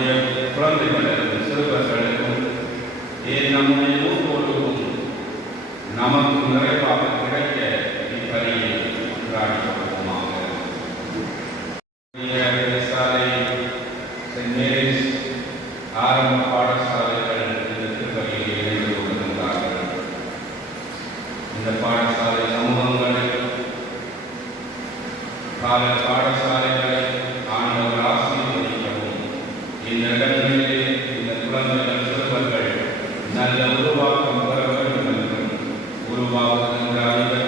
நம்முடைய குழந்தைகளுக்கும் சிறுவர்களுக்கும் ஏன் நம்முடைய மூத்தோருக்கும் நமக்கு நிறைவாக கிடைக்க இப்பணியை பிரார்த்திப்போமாக சாலை சென்ட் மேரிஸ் ஆரம்ப நல்ல உருவாக்கம் பெற வேண்டும் என்றும் உருவாக்குகின்ற அறிவை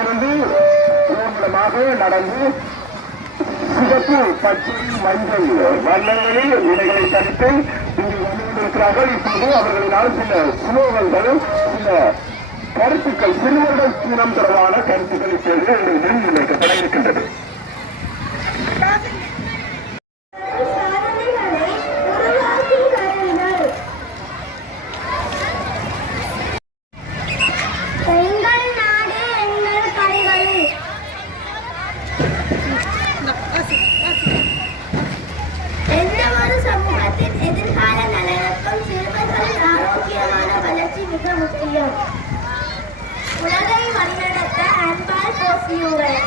இருந்து ஊர்வலமாக நடந்து சிவப்பு பச்சை மஞ்சள் வண்ணங்களில் இலைகளை தடுத்து இங்கு வந்து கொண்டிருக்கிறார்கள் இப்போது அவர்களினால் சில சுலோகங்கள் சில கருத்துக்கள் சிறுவர்கள் தினம் தொடர்பான கருத்துக்கள் இப்போது நிர்ணயிக்கப்பட இருக்கின்றது. எதிர்கால நலனுக்கும் சிறுவர்களின் ஆரோக்கியமான வளர்ச்சி மிக முக்கியம். உலகை வழிநடத்த அன்பால் போசியுங்கள்